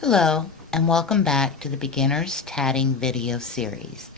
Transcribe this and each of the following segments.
Hello, and welcome back to the Beginner's Tatting video series.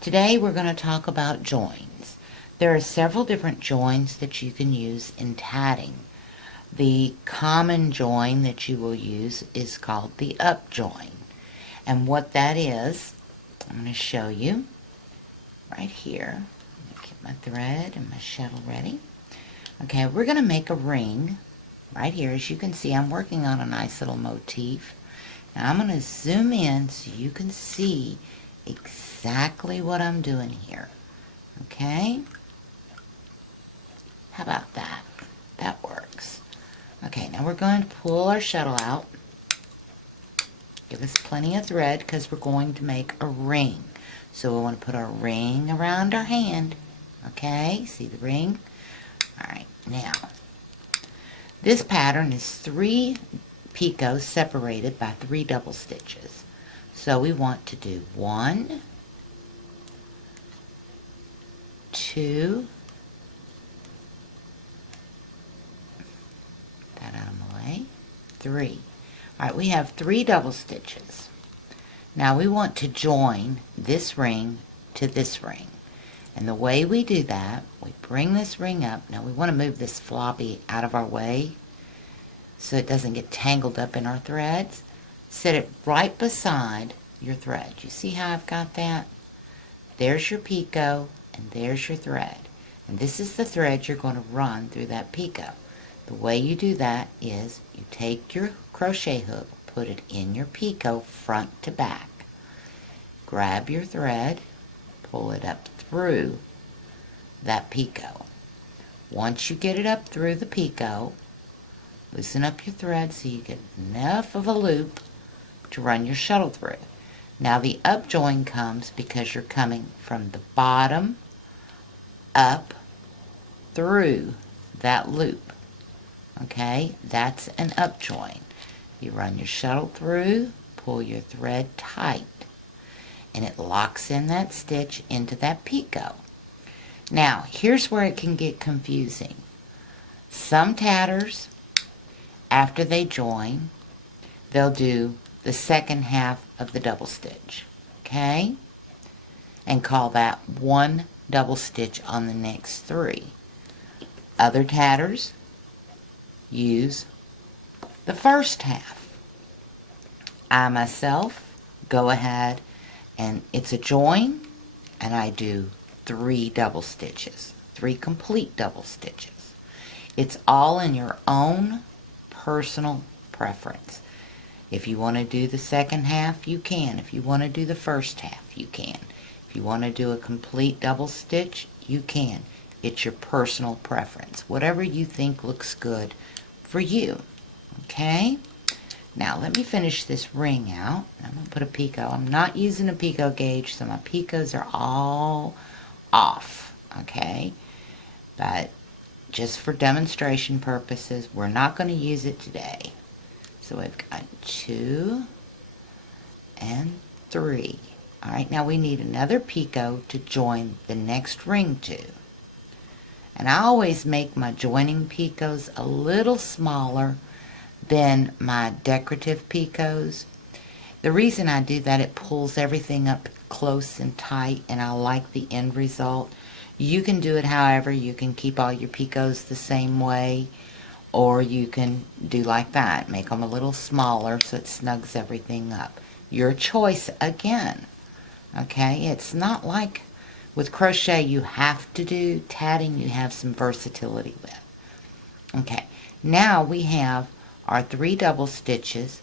Today we're going to talk about joins. There are several different joins that you can use in tatting. The common join that you will use is called the up join. And what that is, I'm going to show you right here. Let me get my thread and my shuttle ready. Okay, we're going to make a ring right here. As you can see, I'm working on a nice little motif. Now I'm going to zoom in so you can see exactly what I'm doing here. Okay? How about that? That works. Okay, now we're going to pull our shuttle out. Give us plenty of thread because we're going to make a ring. So we want to put our ring around our hand. Okay, see the ring? Alright, now this pattern is 3 picots separated by 3 double stitches. So we want to do 1, 2, that out of my way, 3. Alright, we have 3 double stitches. Now we want to join this ring to this ring. And the way we do that, we bring this ring up. Now we want to move this floppy out of our way so it doesn't get tangled up in our threads. Set it right beside your thread. You see how I've got that? There's your picot and there's your thread. And this is the thread you're going to run through that picot. The way you do that is you take your crochet hook, put it in your picot front to back. Grab your thread, pull it up through that picot. Once you get it up through the picot, loosen up your thread so you get enough of a loop to run your shuttle through. Now the up join comes because you're coming from the bottom up through that loop. Okay, that's an up join. You run your shuttle through, pull your thread tight, and it locks in that stitch into that picot. Now, here's where it can get confusing. Some tatters, after they join, they'll do the second half of the double stitch, okay? And call that one double stitch on the next 3. Other tatters use the first half. I myself go ahead and it's a join and I do 3 double stitches, 3 complete double stitches. It's all in your own personal preference. If you want to do the second half, you can. If you want to do the first half, you can. If you want to do a complete double stitch, you can. It's your personal preference. Whatever you think looks good for you. Okay? Now let me finish this ring out. I'm going to put a picot. I'm not using a picot gauge, so my picots are all off. Okay? But just for demonstration purposes, we're not going to use it today. So we've got 2 and 3. Alright, now we need another picot to join the next ring to. And I always make my joining picots a little smaller than my decorative picots. The reason I do that, it pulls everything up close and tight, and I like the end result. You can do it however. You can keep all your picots the same way, or you can do like that. Make them a little smaller so it snugs everything up. Your choice again. Okay, it's not like with crochet you have to do. Tatting you have some versatility with. Okay, now we have our 3 double stitches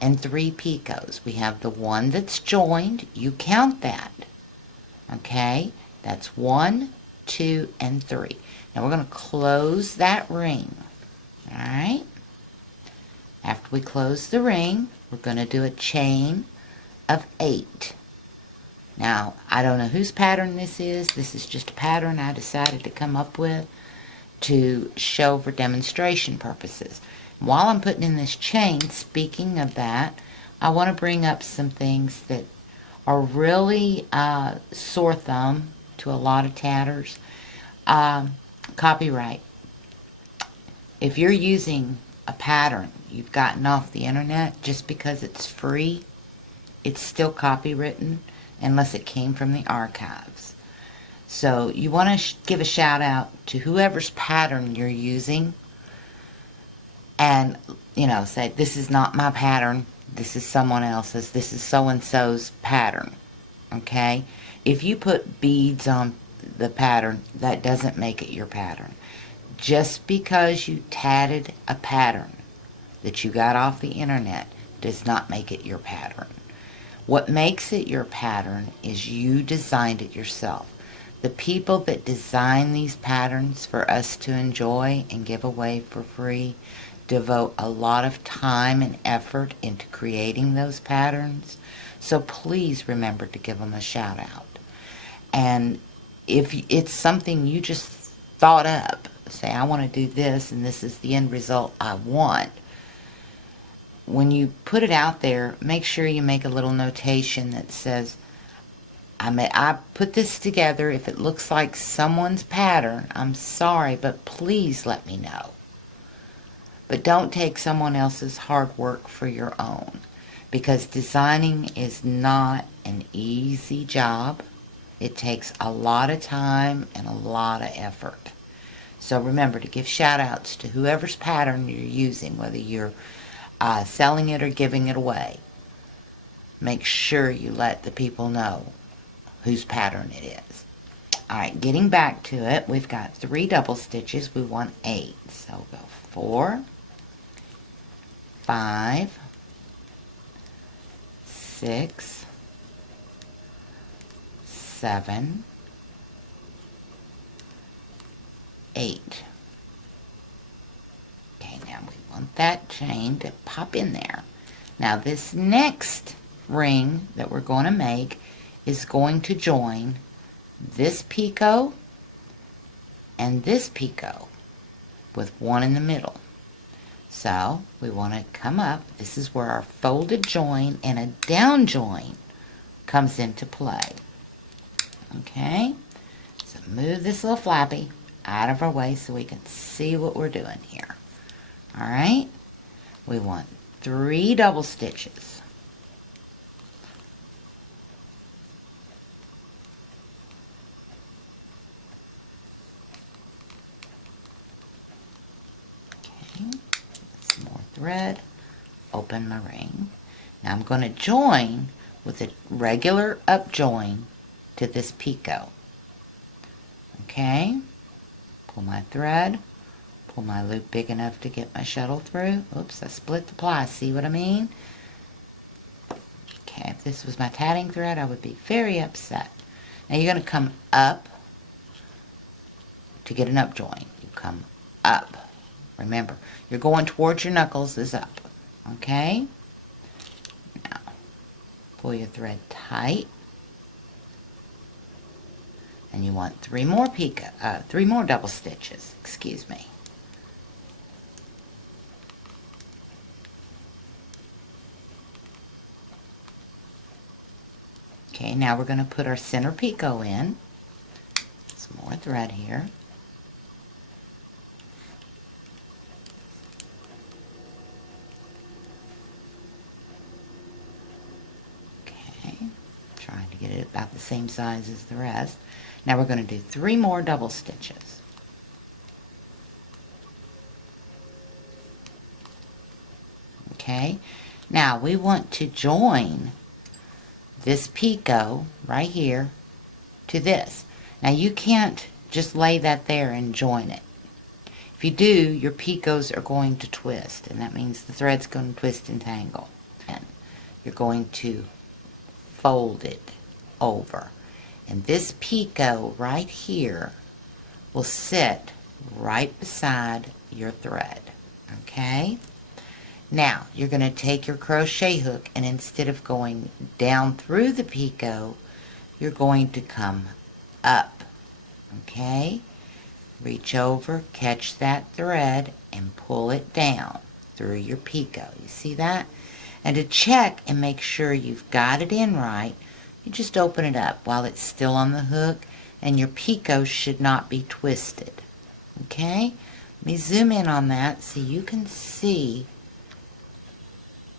and 3 picots. We have the one that's joined. You count that. Okay, that's 1, 2, and 3. Now we're going to close that ring. Alright, after we close the ring, we're going to do a chain of 8. Now, I don't know whose pattern this is. This is just a pattern I decided to come up with to show for demonstration purposes. While I'm putting in this chain, speaking of that, I want to bring up some things that are really sore thumb to a lot of tatters. Copyright. If you're using a pattern you've gotten off the internet, just because it's free, it's still copywritten unless it came from the archives. So you want to give a shout out to whoever's pattern you're using, and say, this is not my pattern, this is someone else's, this is so-and-so's pattern. Okay? If you put beads on the pattern, that doesn't make it your pattern. Just because you tatted a pattern that you got off the internet does not make it your pattern. What makes it your pattern is you designed it yourself. The people that design these patterns for us to enjoy and give away for free devote a lot of time and effort into creating those patterns. So please remember to give them a shout out. And if it's something you just thought up, say, I want to do this and this is the end result I want. When you put it out there, make sure you make a little notation that says, I put this together. If it looks like someone's pattern, I'm sorry, but please let me know. But don't take someone else's hard work for your own, because designing is not an easy job. It takes a lot of time and a lot of effort. So remember to give shout outs to whoever's pattern you're using, whether you're selling it or giving it away. Make sure you let the people know whose pattern it is. Alright, getting back to it, we've got 3 double stitches. We want 8. So go 4, 5, 6, 7, 8. Okay, now we want that chain to pop in there. Now this next ring that we're going to make is going to join this picot and this picot with one in the middle. So we want to come up. This is where our folded join and a down join comes into play. Okay, so move this little flappy out of our way so we can see what we're doing here. Alright, we want 3 double stitches. Some more thread, open my ring. Now I'm going to join with a regular up join to this picot. Okay, pull my thread, pull my loop big enough to get my shuttle through. Oops, I split the ply, see what I mean? Okay, if this was my tatting thread, I would be very upset. Now you're going to come up to get an up join. You come up. Remember, you're going towards your knuckles is up. Okay? Now, pull your thread tight. And you want 3 more three more double stitches, excuse me. Okay, now we're going to put our center picot in. Some more thread here. Okay, trying to get it about the same size as the rest. Now we're going to do 3 more double stitches. Okay, now we want to join this picot right here to this. Now you can't just lay that there and join it. If you do, your picots are going to twist, and that means the thread's going to twist and tangle. And you're going to fold it over. And this picot right here will sit right beside your thread. Okay? Now, you're going to take your crochet hook, and instead of going down through the picot, you're going to come up. Okay? Reach over, catch that thread, and pull it down through your picot. You see that? And to check and make sure you've got it in right, you just open it up while it's still on the hook, and your picot should not be twisted. Okay? Let me zoom in on that so you can see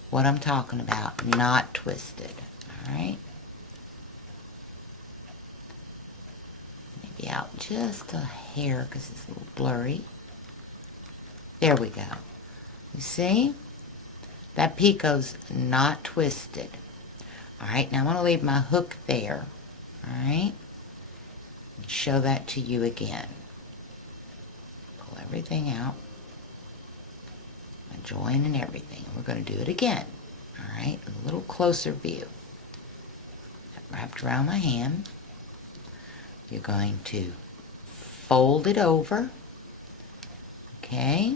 what I'm talking about, not twisted. All right. Maybe out just a hair because it's a little blurry. There we go. You see? That picot's not twisted. All right, now I'm going to leave my hook there. All right. Show that to you again. Pull everything out. My join and everything. And we're going to do it again. All right, a little closer view. Wrapped around my hand. You're going to fold it over. Okay.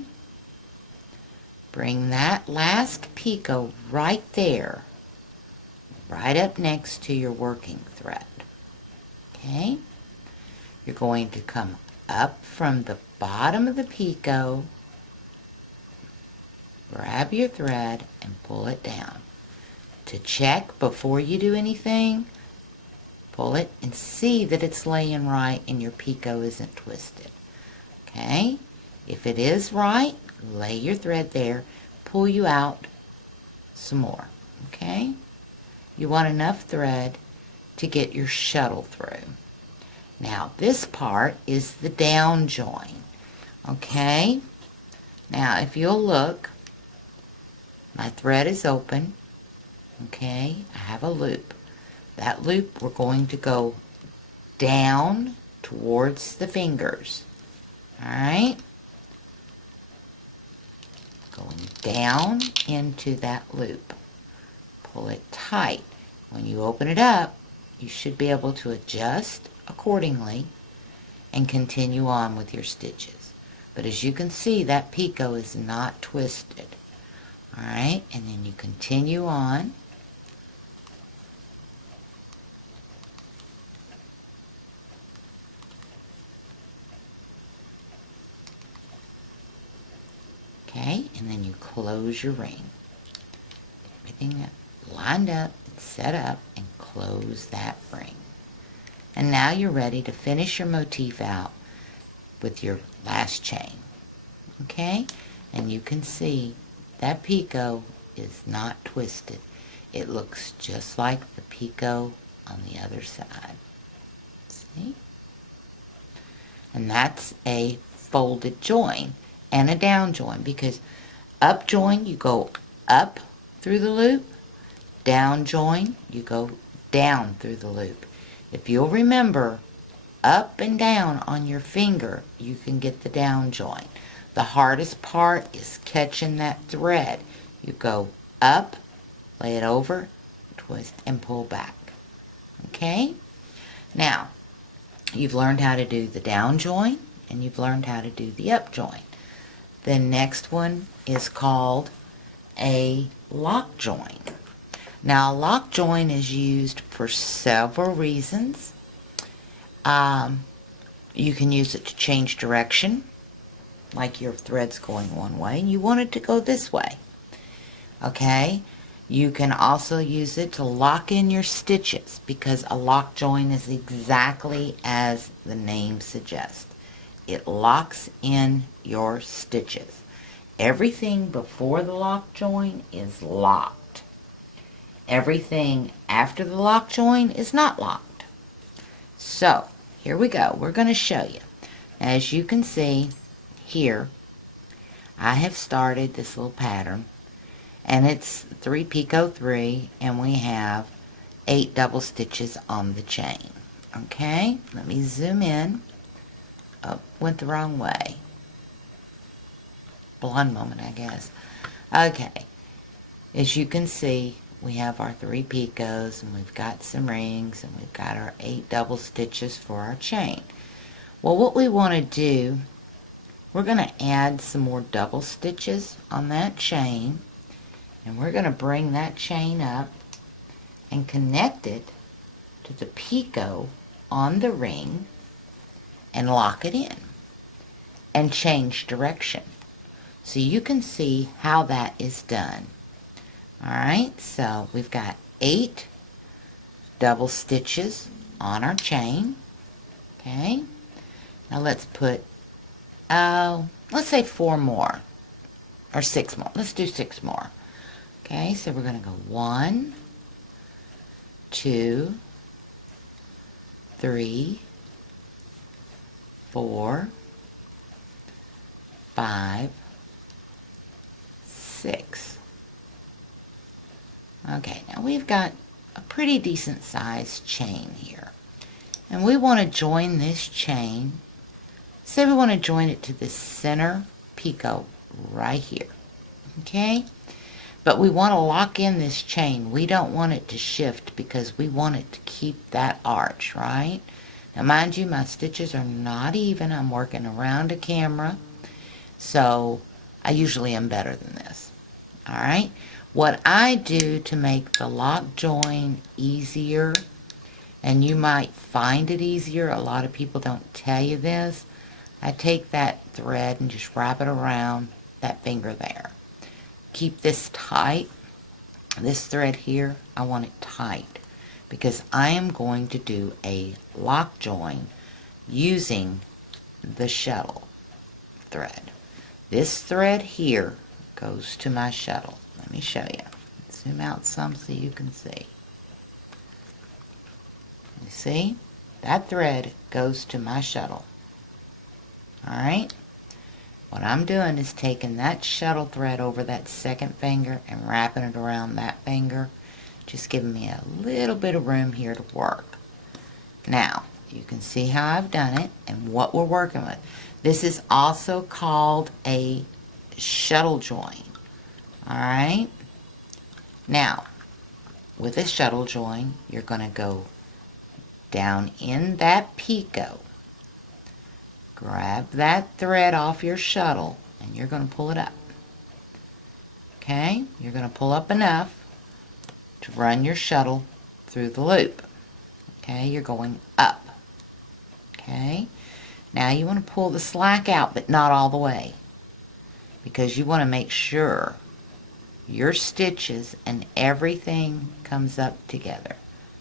Bring that last picot right there, right up next to your working thread. Okay. You're going to come up from the bottom of the picot, grab your thread and pull it down. To check before you do anything, pull it and see that it's laying right and your picot isn't twisted. Okay? If it is right, lay your thread there, pull you out some more. Okay? You want enough thread to get your shuttle through. Now this part is the down join. Okay? Now if you'll look, my thread is open. Okay? I have a loop. That loop we're going to go down towards the fingers. Alright? Going down into that loop. Pull it tight. When you open it up, you should be able to adjust accordingly and continue on with your stitches. But as you can see, that picot is not twisted. Alright? And then you continue on. Okay, and then you close your ring. Everything lined up and set up and close that ring. And now you're ready to finish your motif out with your last chain. Okay, and you can see that picot is not twisted. It looks just like the picot on the other side. See? And that's a folded join and a down join, because up join you go up through the loop, down join you go down through the loop. If you'll remember, up and down on your finger you can get the down join. The hardest part is catching that thread. You go up, lay it over, twist and pull back. Okay? Now you've learned how to do the down join and you've learned how to do the up join. The next one is called a lock join. Now, a lock join is used for several reasons. You can use it to change direction, like your thread's going one way and you want it to go this way. Okay? You can also use it to lock in your stitches, because a lock join is exactly as the name suggests. It locks in your stitches. Everything before the lock join is locked. Everything after the lock join is not locked. So, here we go. We're going to show you. As you can see here, I have started this little pattern, and it's 3 picot 3, and we have 8 double stitches on the chain. Okay, let me zoom in. Oh, went the wrong way. Blonde moment, I guess. Okay, as you can see, we have our 3 picots, and we've got some rings, and we've got our 8 double stitches for our chain. Well, what we want to do, we're going to add some more double stitches on that chain, and we're going to bring that chain up and connect it to the picot on the ring and lock it in and change direction. So you can see how that is done. Alright, so we've got 8 double stitches on our chain. Okay, now let's put let's say 4 more, or 6 more. Let's do 6 more. Okay, so we're going to go 1, 2, 3, 4, 5, 6. Okay, now we've got a pretty decent sized chain here. And we want to join this chain. Say we want to join it to the center picot right here. Okay? But we want to lock in this chain. We don't want it to shift because we want it to keep that arch, right? Now mind you, my stitches are not even. I'm working around a camera. So I usually am better than this. Alright? What I do to make the lock join easier, and you might find it easier, a lot of people don't tell you this, I take that thread and just wrap it around that finger there. Keep this tight. This thread here, I want it tight because I am going to do a lock join using the shuttle thread. This thread here goes to my shuttle. Let me show you. Zoom out some so you can see. You see? That thread goes to my shuttle. Alright? What I'm doing is taking that shuttle thread over that second finger and wrapping it around that finger, just giving me a little bit of room here to work. Now, you can see how I've done it and what we're working with. This is also called a shuttle join. Alright? Now, with a shuttle join, you're going to go down in that picot. Grab that thread off your shuttle and you're going to pull it up. Okay? You're going to pull up enough to run your shuttle through the loop. Okay? You're going up. Okay? Now you want to pull the slack out, but not all the way, because you want to make sure your stitches and everything comes up together.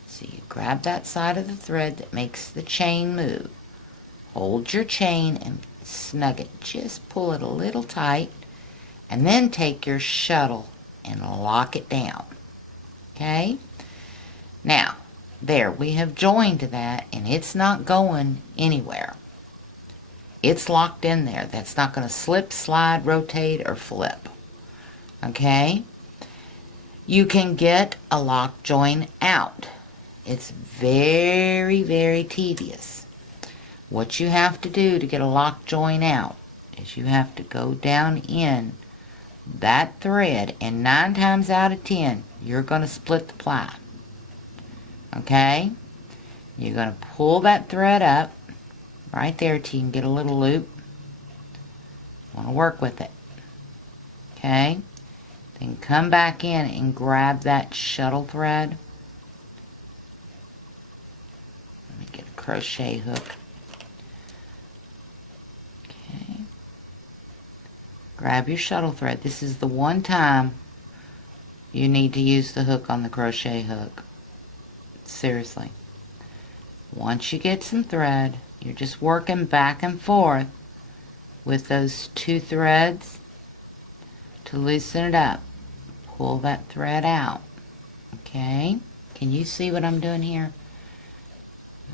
So you grab that side of the thread that makes the chain move. Hold your chain and snug it. Just pull it a little tight and then take your shuttle and lock it down. Okay? Now, there, we have joined that and it's not going anywhere. It's locked in there. That's not going to slip, slide, rotate, or flip. Okay? You can get a lock join out. It's very, very tedious. What you have to do to get a lock join out is you have to go down in that thread, and 9 times out of 10 you're going to split the ply. Okay? You're going to pull that thread up right there till you can get a little loop. You want to work with it. Okay? Then come back in and grab that shuttle thread. Let me get a crochet hook. Okay. Grab your shuttle thread. This is the one time you need to use the hook on the crochet hook. Seriously. Once you get some thread, you're just working back and forth with those 2 threads to loosen it up. Pull that thread out. Okay? Can you see what I'm doing here?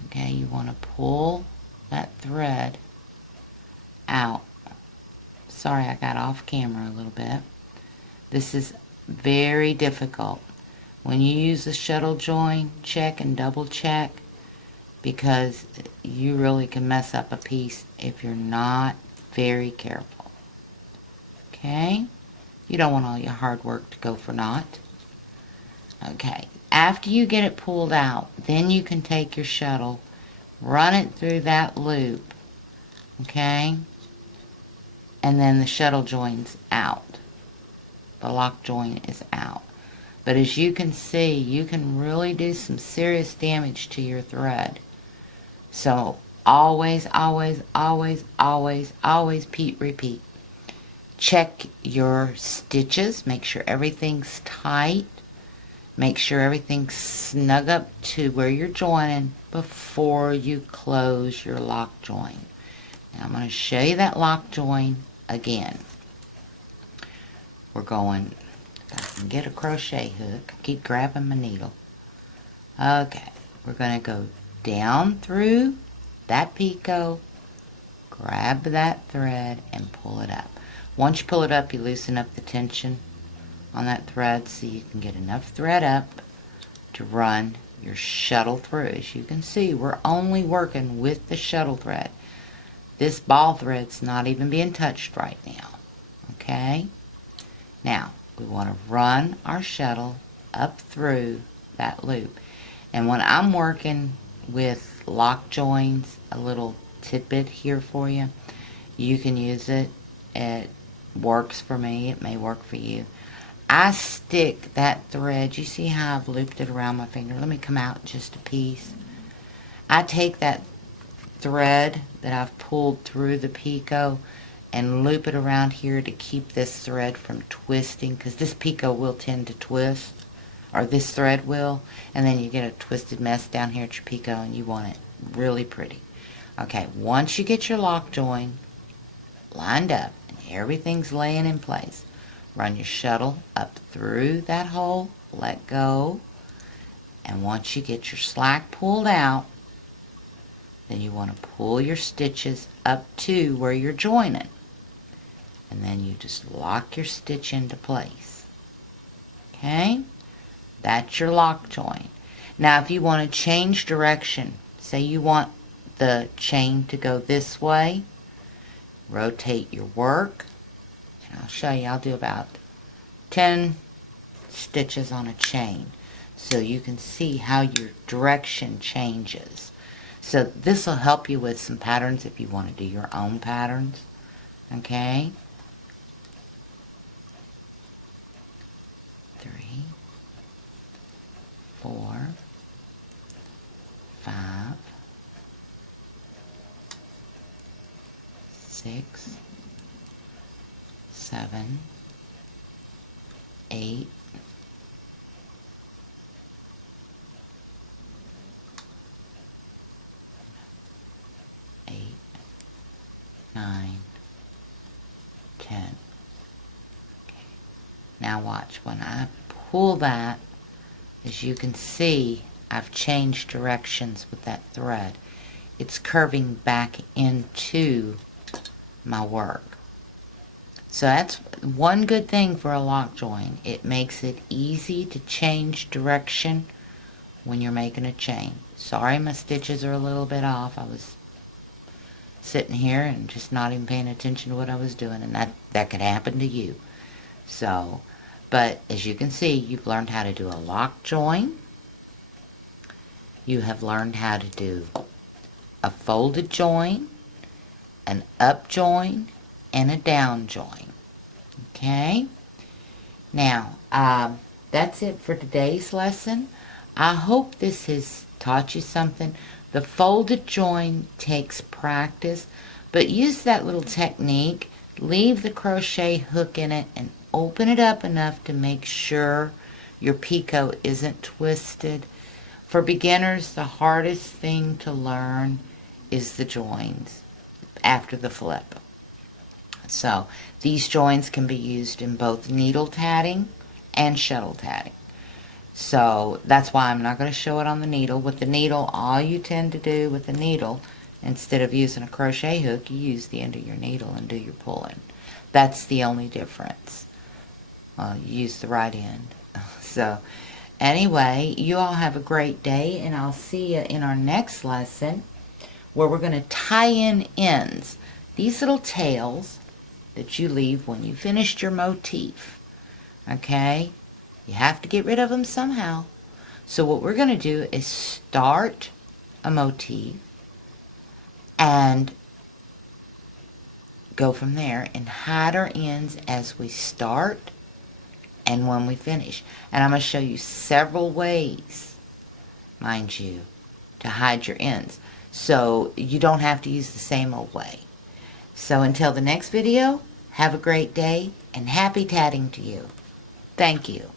Okay, you want to pull that thread out. Sorry, I got off camera a little bit. This is very difficult. When you use the shuttle join, check and double check, because you really can mess up a piece if you're not very careful. Okay? You don't want all your hard work to go for naught. Okay, after you get it pulled out, then you can take your shuttle, run it through that loop, okay? And then the shuttle join's out. The lock joint is out. But as you can see, you can really do some serious damage to your thread. So always, always, always, always, always repeat. Check your stitches. Make sure everything's tight. Make sure everything's snug up to where you're joining before you close your lock join. Now I'm going to show you that lock join again. We're going, if I can get a crochet hook, I keep grabbing my needle. Okay, we're going to go down through that picot, grab that thread and pull it up. Once you pull it up, you loosen up the tension on that thread so you can get enough thread up to run your shuttle through. As you can see, we're only working with the shuttle thread. This ball thread's not even being touched right now. Okay? Now, we want to run our shuttle up through that loop. And when I'm working with lock joins, a little tidbit here for you, you can use it. It works for me. It may work for you. I stick that thread, you see how I've looped it around my finger? Let me come out just a piece. I take that thread that I've pulled through the picot and loop it around here to keep this thread from twisting, because this picot will tend to twist, or this thread will, and then you get a twisted mess down here at your picot and you want it really pretty. Okay, once you get your lock join lined up and everything's laying in place, run your shuttle up through that hole, let go, and once you get your slack pulled out, then you want to pull your stitches up to where you're joining, and then you just lock your stitch into place. Okay, that's your lock join. Now if you want to change direction, say you want the chain to go this way, rotate your work, and I'll show you. I'll do about 10 stitches on a chain so you can see how your direction changes. So this will help you with some patterns if you want to do your own patterns. Okay? 3, 4, 5, 6, 7, 8, 9, 10. Okay. Now watch, when I pull that, as you can see, I've changed directions with that thread. It's curving back into my work. So that's one good thing for a lock join. It makes it easy to change direction when you're making a chain. Sorry, my stitches are a little bit off. I was sitting here and just not even paying attention to what I was doing, and that could happen to you. So, but as you can see, you've learned how to do a lock join. You have learned how to do a folded join, an up join, and a down join. Okay? Now, that's it for today's lesson. I hope this has taught you something. The folded join takes practice, but use that little technique. Leave the crochet hook in it and open it up enough to make sure your picot isn't twisted. For beginners, the hardest thing to learn is the joins after the flip. So these joins can be used in both needle tatting and shuttle tatting. So that's why I'm not going to show it on the needle. With the needle, all you tend to do with the needle, instead of using a crochet hook, you use the end of your needle and do your pulling. That's the only difference. You use the right end. So anyway, you all have a great day, and I'll see you in our next lesson where we're going to tie in ends. These little tails that you leave when you finished your motif. Okay? You have to get rid of them somehow. So what we're going to do is start a motif and go from there and hide our ends as we start and when we finish. And I'm going to show you several ways, mind you, to hide your ends. So you don't have to use the same old way. So until the next video, have a great day and happy tatting to you. Thank you.